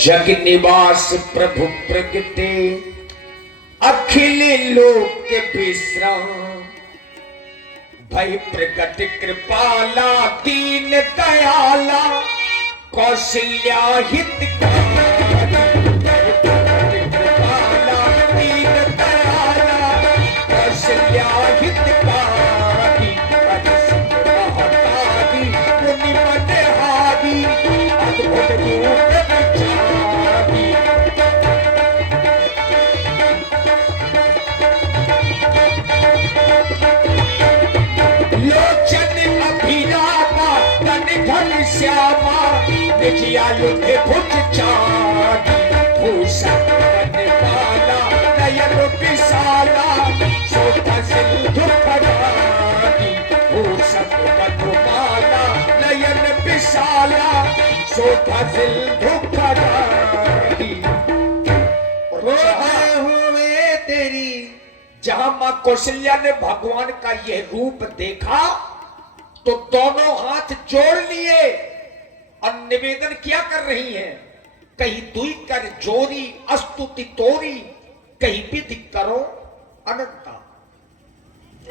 जग निवास प्रभु प्रगटे अखिल लोक विश्राम। भय प्रगट कृपाला दीन दयाला कौशल्या हितकारी। कृपाला दीन दयाला कौशल्या हितकारी। महतारी मुनि मनहारी अद्भुत रूप विचारी। लोचन अभिरामा तन घन श्यामा निजियालु भुज चारी। भूषण बनवाला नयन विशाला शोभा सिंधु फरारी। भूषण बनवाला नयन विशाला शोभा सिंधु फरारी। हुए तेरी। जहां मां कौशल्या ने भगवान का यह रूप देखा तो दोनों हाथ जोड़ लिए और निवेदन क्या कर रही हैं? कहीं दुई कर जोरी अस्तुति तोरी कहीं विधि करो अनंता। ओ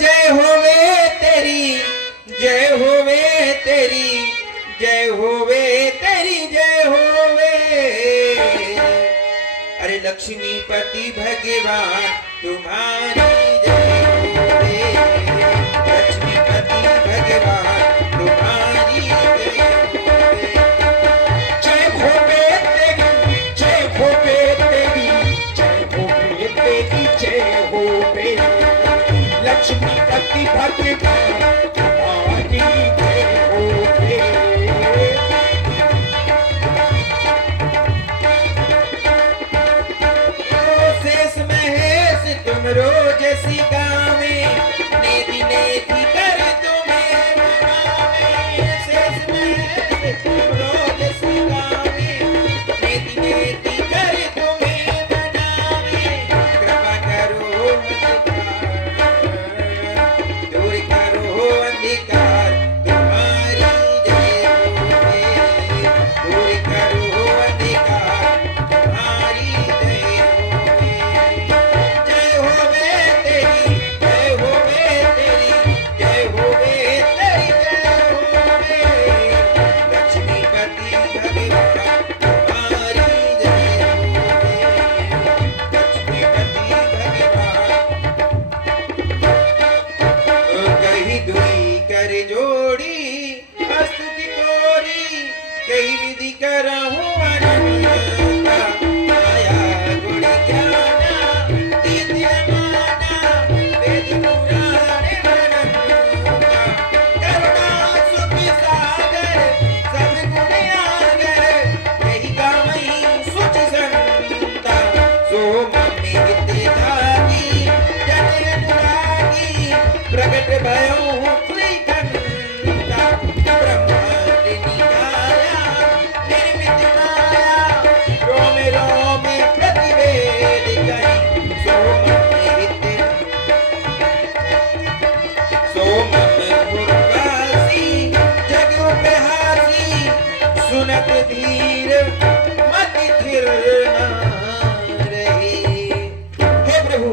जय होवे तेरी, जय होवे तेरी, जय होवे तेरी, जय होवे। अरे लक्ष्मीपति भगवान तुम्हारी जय होवे। लक्ष्मीपति भगवान तुम्हारी जय होवे। जय होवे तेरी, जय होवे तेरी, जय होवे तेरी, जय होवे लक्ष्मीपति भगवान तुम्हारी जय होवे। शेष महेश तुम रोज सी गावे। नेति नेति कर तुम्हें मनावे। शेष महेश तुम रोज सी गावे। नेति नेति कर तुम्हें मनावे। कृपा करो दूर करो अंधकार तुम्हारी जय होवे। दूर करो अंधकार तुम्हारी जय होवे। जय होवे तेरी, जय होवे तेरी, जय होवे तेरी, जय होवे। लक्ष्मीपति भगवान तुम्हारी जय होवे। लक्ष्मीपति भगवान कही दुई कर जोड़ी स्तुति तोरी। कही विधि करहूँ अनंता। माया गुण ज्ञाना नित्य माना वेद पुराण अनंता। करुणा सुख सागर सब गुण आगर। यही गावहीं सुच संता। सो मम हितधारी जन अनुरागी। प्रगट भयउ श्रीकंता। ब्रह्मांड निकाया निर्मित माया। रोम रोम प्रतिवेद करी। सो मम पुरवासी जग उपहासी। सुनत धीर मति थिर न रही। हे प्रभु,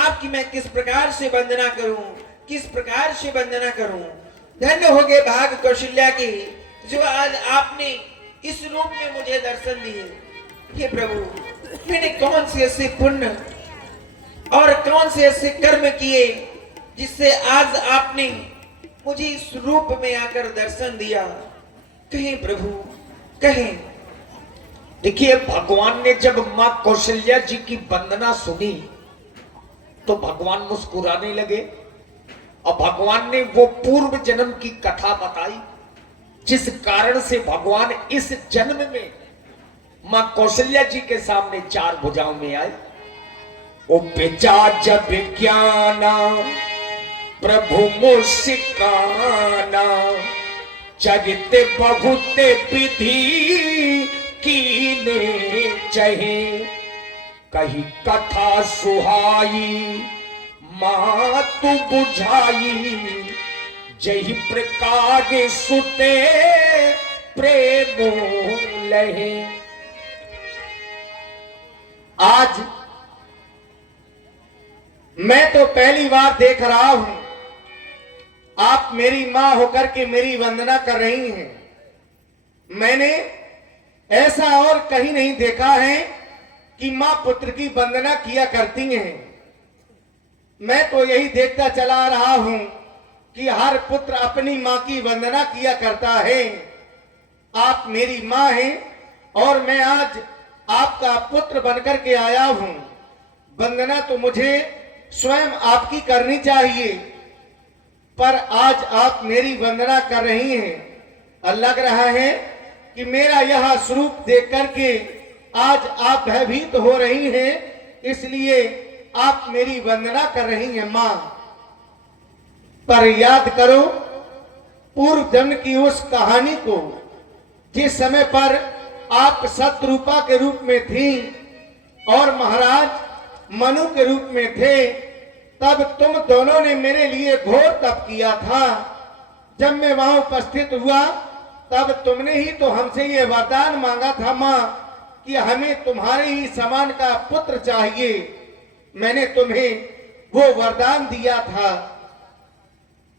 आपकी मैं किस प्रकार से वंदना करूं, किस प्रकार से वंदना करूं। धन्य हो गए भाग कौशल्या की जो आज आपने इस रूप में मुझे दर्शन दिए। हे प्रभु, मैंने कौन से ऐसे पुण्य और कौन से ऐसे कर्म किए जिससे आज आपने मुझे इस रूप में आकर दर्शन दिया। कहें प्रभु, कहें। देखिए, भगवान ने जब मां कौशल्या जी की वंदना सुनी तो भगवान मुस्कुराने लगे और भगवान ने वो पूर्व जन्म की कथा बताई जिस कारण से भगवान इस जन्म में मां कौशल्या जी के सामने चार भुजाओं में आए। ओ बेचा जब ज्ञाना प्रभु मुस्काना। चरित बहुत विधि कीने चहे। कही कथा सुहाई मातु बुझाई। जही प्रकार सुते प्रेम लहे। आज मैं तो पहली बार देख रहा हूं आप मेरी मां होकर के मेरी वंदना कर रही हैं। मैंने ऐसा और कहीं नहीं देखा है कि मां पुत्र की वंदना किया करती हैं। मैं तो यही देखता चला रहा हूं कि हर पुत्र अपनी मां की वंदना किया करता है। आप मेरी मां हैं और मैं आज आपका पुत्र बनकर के आया हूं। वंदना तो मुझे स्वयं आपकी करनी चाहिए, पर आज आप मेरी वंदना कर रही हैं। लग रहा है कि मेरा यह स्वरूप देख करके आज आप भयभीत हो रही हैं, इसलिए आप मेरी वंदना कर रही हैं मां। पर याद करो पूर्व जन्म की उस कहानी को, जिस समय पर आप शत्रुपा के रूप में थी और महाराज मनु के रूप में थे। तब तुम दोनों ने मेरे लिए घोर तप किया था। जब मैं वहां उपस्थित हुआ तब तुमने ही तो हमसे ये वरदान मांगा था मां कि हमें तुम्हारे ही समान का पुत्र चाहिए। मैंने तुम्हें वो वरदान दिया था।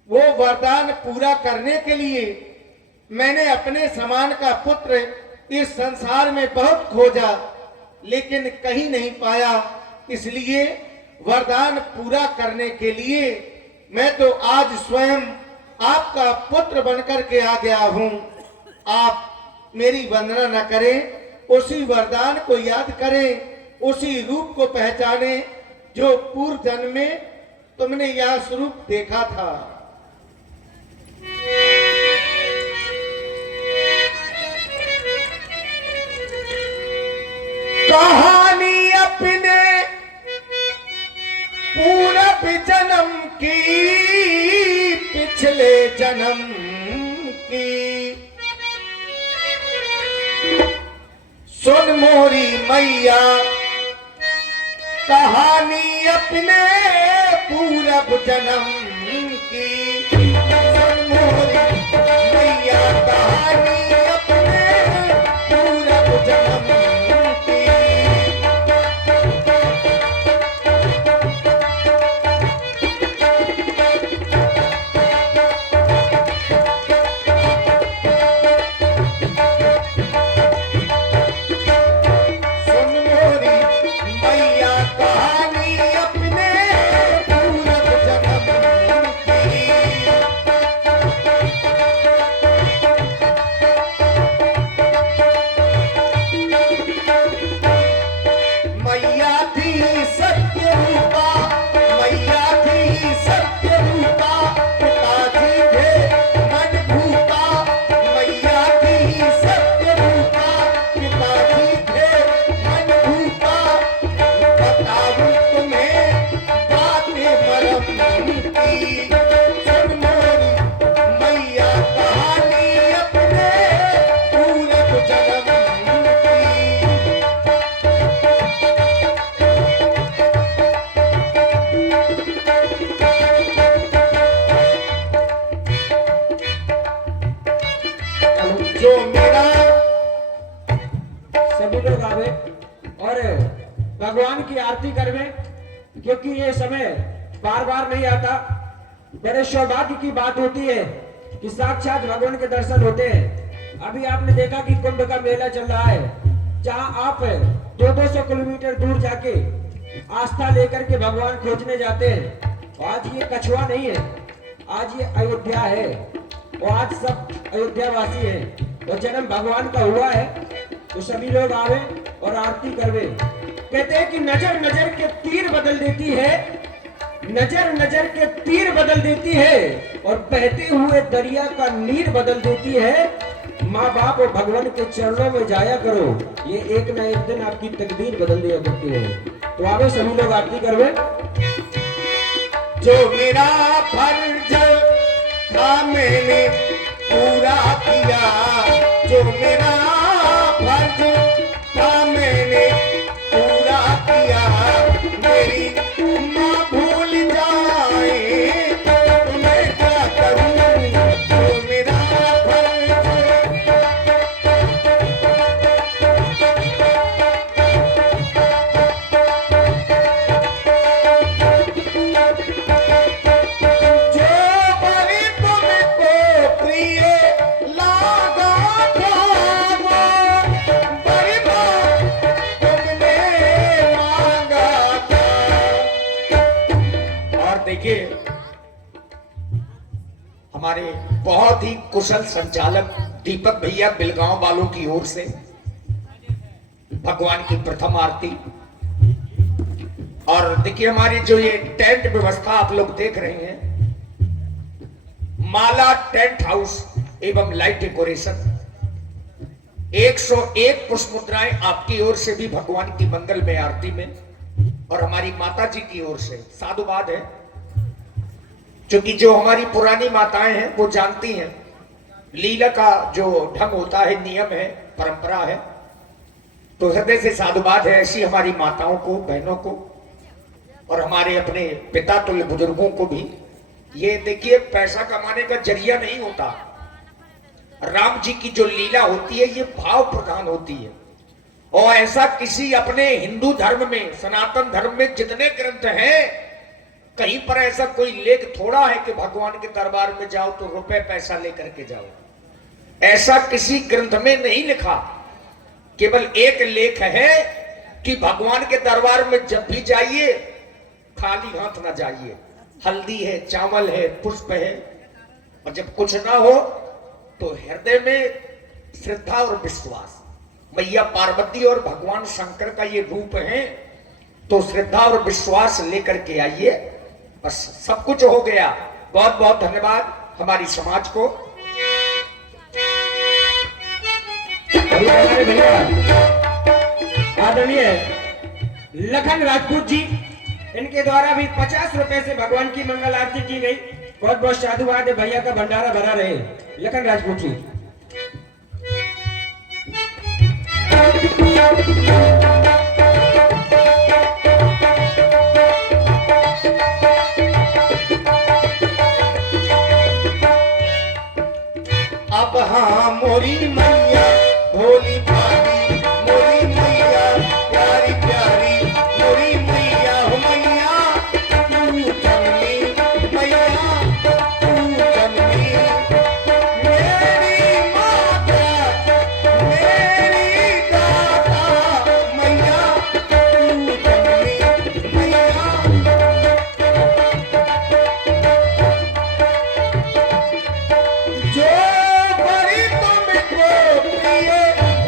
वो वरदान पूरा करने के लिए मैंने अपने समान का पुत्र इस संसार में बहुत खोजा, लेकिन कहीं नहीं पाया। इसलिए वरदान पूरा करने के लिए मैं तो आज स्वयं आपका पुत्र बनकर के आ गया हूं। आप मेरी वंदना न करें, उसी वरदान को याद करें, उसी रूप को पहचाने जो पूर्व जन्म में तुमने यह स्वरूप देखा था। कहानी अपने पूरब जन्म की, पिछले जन्म की सुन मोरी मैया। कहानी अपने पूरब जन्म की, सुन मोरी मैया। कहानी अपने पूरब जन्म की। जो मेरा सभी लोग आवे और भगवान की आरती करवे, क्योंकि ये समय बार बार नहीं आता। बड़े सौभाग्य की बात होती है कि साक्षात भगवान के दर्शन होते हैं। अभी आपने देखा कि कुंभ का मेला चल रहा है, जहां आप 200 किलोमीटर दूर जाके आस्था लेकर के भगवान खोजने जाते हैं। आज ये कछुआ नहीं है, आज ये अयोध्या है और आज सब अयोध्यावासी हैं और जन्म भगवान का हुआ है। तो सभी लोग आवे और आरती करवे। कहते हैं कि नजर नजर के तीर बदल देती है, नजर नजर के तीर बदल देती है और बहते हुए दरिया का नीर बदल देती है। माँ बाप और भगवान के चरणों में जाया करो, ये एक न एक दिन आपकी तकदीर बदल दिया करती है। तो आवे सभी लोग आरती करवे। जो मेरा फर्ज था मैंने पूरा किया, जो मेरा फर्ज था मैंने पूरा किया। मेरी माँ भूल जाए तो मैं क्या करूं, जो मेरा फर्ज हमारे बहुत ही कुशल संचालक दीपक भैया बिलगांव वालों की ओर से भगवान की प्रथम आरती। और देखिए हमारी जो ये टेंट व्यवस्था आप लोग देख रहे हैं, माला टेंट हाउस एवं लाइट डेकोरेशन, 101 पुष्प मुद्राएं आपकी ओर से भी भगवान की मंगल में आरती में, और हमारी माता जी की ओर से साधुवाद है। क्योंकि जो हमारी पुरानी माताएं हैं वो जानती हैं लीला का जो ढंग होता है, नियम है, परंपरा है, तो हृदय से साधुवाद है ऐसी हमारी माताओं को, बहनों को, और हमारे अपने पिता तुल्य बुजुर्गों को भी। ये देखिए पैसा कमाने का जरिया नहीं होता। राम जी की जो लीला होती है ये भाव प्रधान होती है, और ऐसा किसी अपने हिंदू धर्म में, सनातन धर्म में जितने ग्रंथ हैं, कहीं पर ऐसा कोई लेख थोड़ा है कि भगवान के दरबार में जाओ तो रुपए पैसा लेकर के जाओ। ऐसा किसी ग्रंथ में नहीं लिखा। केवल एक लेख है कि भगवान के दरबार में जब भी जाइए खाली हाथ ना जाइए। हल्दी है, चावल है, पुष्प है, और जब कुछ ना हो तो हृदय में श्रद्धा और विश्वास। मैया पार्वती और भगवान शंकर का ये रूप है, तो श्रद्धा और विश्वास लेकर के आइए, बस सब कुछ हो गया। बहुत बहुत धन्यवाद हमारी समाज को। हमारे भैया आदरणीय लखन राजपूत जी, इनके द्वारा भी 50 रुपए से भगवान की मंगल आरती की गई। बहुत बहुत साधुवाद है, भैया का भंडारा भरा रहे लखन राजपूत जी। अब हाँ मोरी मैया भोली भाली, मोरी मैया प्यारी प्यारी, मोरी मैया हो मैया तू जननी, मैया तू जननी, मेरी माता मेरी दाता, मैया तू जननी, मैया जो बड़ी तुमको प्रिय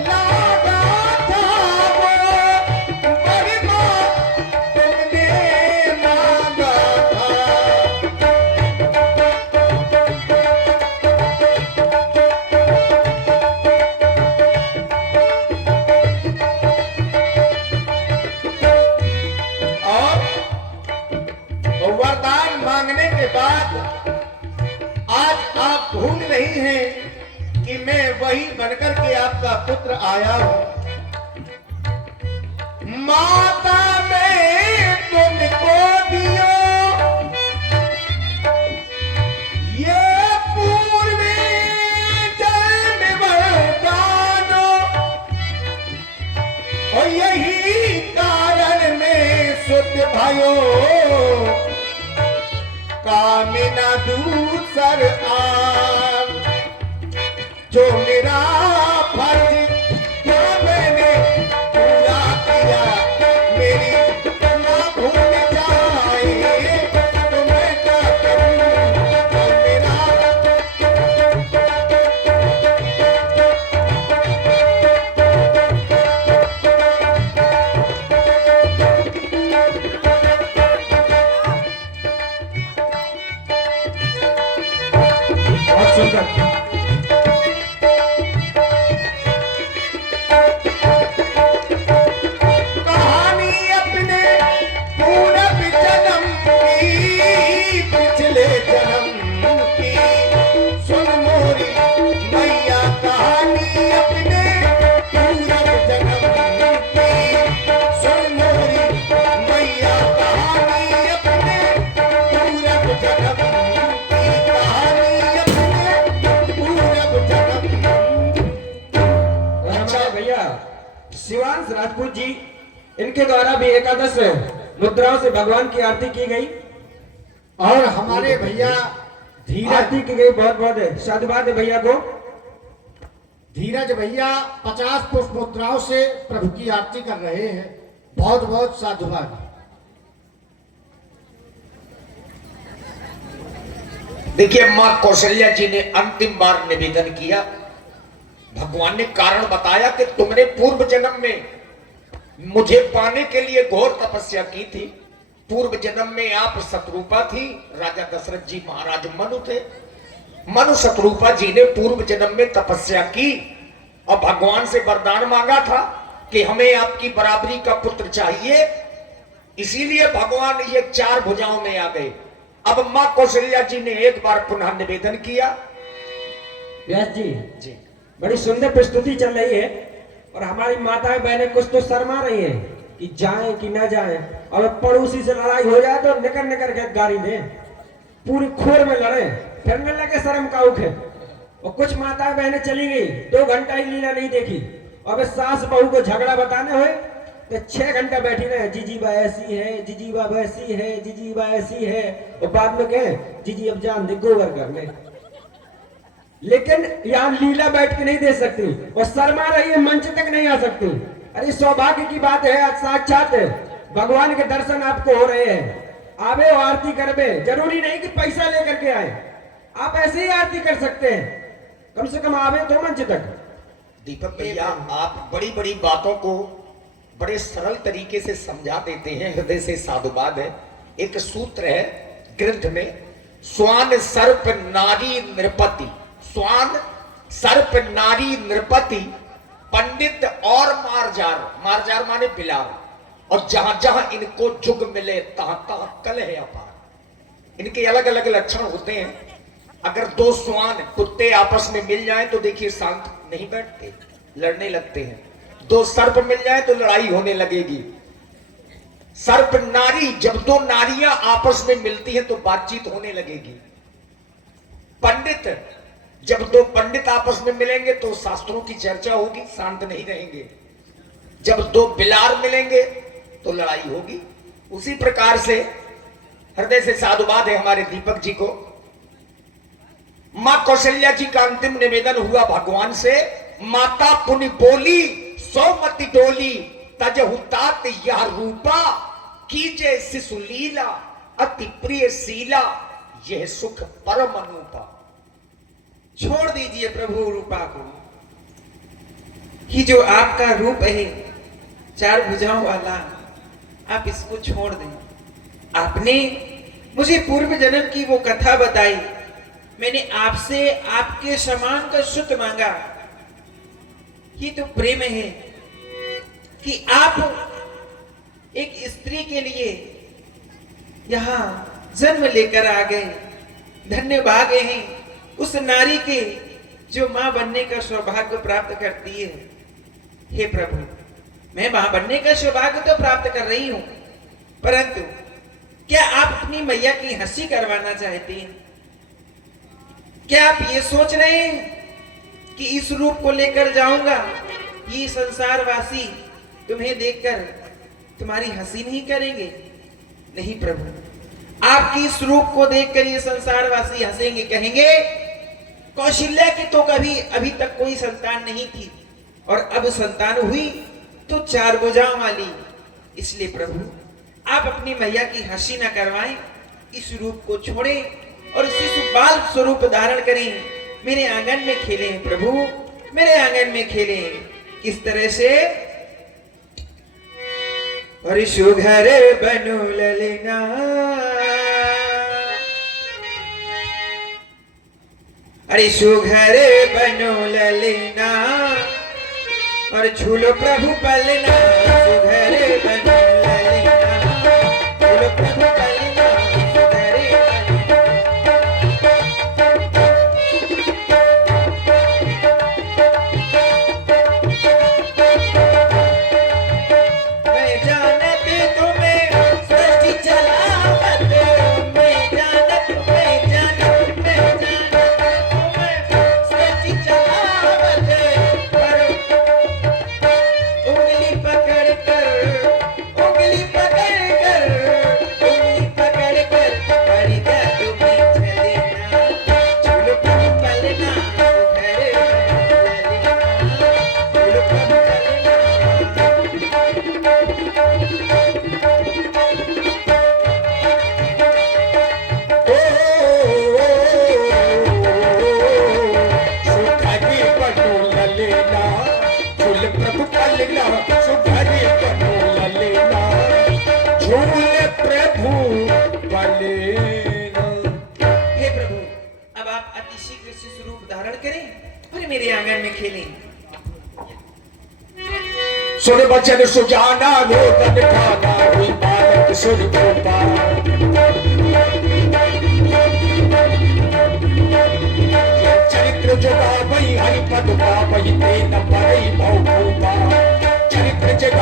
लागा था, वो बड़ी माँ तुमने मांगा था। और वरदान मांगने के बाद आज आप भूल नहीं हैं कि मैं वही बनकर के आपका पुत्र आया हूं। माता में तुमको दियो ये पूर्वी जन्म वरदान, और यही कारण में शुद्ध भयो कामिना दूसर आम, जो मेरा फर्ज जो मैंने पूरा किया, मेरी ना भूल जाए तो मैं क्या करूं, तो मेरा बहुत सुंदर। कहानी अपने पूरब जन्म की, पिछले जन्म की सुन मोरी मैया, कहानी अपने पूरब जन्म की सुन मोरी मैया, कहानी अपने पूरब जन्म की, कहानी अपने पूरब जन्म। और हमारे भैया शिवांश राजपूत जी, इनके द्वारा भी एकादश मुद्राओं से भगवान की आरती की गई। और हमारे भैया आरती की गई, बहुत बहुत साधुवाद है भैया को। धीरज भैया 50 पुष्प मुद्राओं से प्रभु की आरती कर रहे हैं। बहुत बहुत साधुवाद। देखिए मां कौशल्या जी ने अंतिम बार निवेदन किया। भगवान ने कारण बताया कि तुमने पूर्व जन्म में मुझे पाने के लिए घोर तपस्या की थी। पूर्व जन्म में आप शत्रुपा थी, राजा दशरथ जी महाराज मनु थे। मनु शत्रुपा जी ने पूर्व जन्म में तपस्या की और भगवान से वरदान मांगा था कि हमें आपकी बराबरी का पुत्र चाहिए। इसीलिए भगवान ये 4 भुजाओं में आ गए। अब मां कौशल्या जी ने एक बार पुनः निवेदन किया। व्यास जी जी बड़ी सुंदर प्रस्तुति चल रही है और हमारी माताएं बहनें कुछ तो शर्मा रही हैं कि जाएं कि ना जाएं। और पड़ोसी से लड़ाई हो जाए तो निकर निकर के गाड़ी दें, पूरी खोर में लड़े, फिर न लगे शर्म का उखे। और कुछ माताएं बहनें चली गई, 2 घंटा ही लीला नहीं देखी, और वे सास बहू को झगड़ा बताने हुए तो 6 घंटा बैठी रहे, जीजीबा ऐसी है, जीजीबा वैसी है, जीजीबा ऐसी है, और बाद में कहे जीजी अब जान दे गोबर कर ले। लेकिन यहाँ लीला बैठ के नहीं दे सकती और शर्मा रही है, मंच तक नहीं आ सकती। अरे सौभाग्य की बात है, आज साक्षात भगवान के दर्शन आपको हो रहे हैं। आवे और आरती करबे, जरूरी नहीं कि पैसा लेकर के आए, आप ऐसे ही आरती कर सकते हैं। कम से कम आवे तो मंच तक। दीपक भैया, आप बड़ी बड़ी बातों को बड़े सरल तरीके से समझा देते हैं, हृदय से साधुवाद है। एक सूत्र है ग्रंथ में, स्वान सर्प नारी नृपति, स्वान सर्प नारी नृपति, पंडित और मारजार, मारजार माने बिलाव, और जहां जहां इनको जुग मिले तहां तहां कलह अपार। इनके अलग अलग लक्षण होते हैं। अगर 2 स्वान कुत्ते आपस में मिल जाएं तो देखिए शांत नहीं बैठते, लड़ने लगते हैं। 2 सर्प मिल जाए तो लड़ाई होने लगेगी। सर्प नारी, जब 2 नारियां आपस में मिलती हैं तो बातचीत होने लगेगी। पंडित, जब 2 पंडित आपस में मिलेंगे तो शास्त्रों की चर्चा होगी, शांत नहीं रहेंगे। जब 2 बिलार मिलेंगे तो लड़ाई होगी। उसी प्रकार से हृदय से साधुवाद है हमारे दीपक जी को। मां कौशल्या जी का अंतिम निवेदन हुआ भगवान से, माता पुनि बोली सौमति डोली, तजहु तात यह रूपा, कीजे शिशु लीला, अति प्रिय शीला, यह सुख परम अनुपा। छोड़ दीजिए प्रभु रूपा को, कि जो आपका रूप है 4 भुजाओं वाला, आप इसको छोड़ दें। आपने मुझे पूर्व जन्म की वो कथा बताई, मैंने आपसे आपके समान का सुत मांगा। ये तो प्रेम है कि आप एक स्त्री के लिए यहां जन्म लेकर आ गए। धन्य भाग्य हैं उस नारी के जो मां बनने का सौभाग्य प्राप्त करती है। हे प्रभु, मैं मां बनने का सौभाग्य तो प्राप्त कर रही हूं, परंतु क्या आप अपनी मैया की हंसी करवाना चाहती हैं? क्या आप ये सोच रहे हैं कि इस रूप को लेकर जाऊंगा, ये संसारवासी तुम्हें देखकर तुम्हारी हंसी नहीं करेंगे? नहीं प्रभु, आपकी इस रूप को देखकर ये संसारवासी हंसेंगे, कहेंगे कौशल्या की तो कभी अभी तक कोई संतान नहीं थी और अब संतान हुई तो 4 भुजाओं वाली। इसलिए प्रभु, आप अपनी मैया की हंसी न करवाएं, इस रूप को छोड़ें और शिशु बाल स्वरूप धारण करें, मेरे आंगन में खेलें प्रभु, मेरे आंगन में खेलें। किस तरह से? और सुघर बनु ललना, अरे सुघर बनु ललना, और झूलो प्रभु पलना, सुघर बनु ललना, झूलो प्रभु पलना, सुघर मैं जानती तुम्हें सृष्टि चलावत, मैं जानत, मैं जानत, मैं जानत तुम्हें सृष्टि चलावत, पर उंगली पकड़ कर झूल प्रभु पलना सुधरे कनो ललेना झूल प्रभु पलना। हे प्रभु, अब आप अति शीघ्र शिशु रूप धारण करें और मेरे आंगन में खेलें। सुन बचन सुजाना रोदन खाना हुई बालक सुर गोपाल। चरित्र जो गावई हरि पद गावई तेन परई भव भूपा।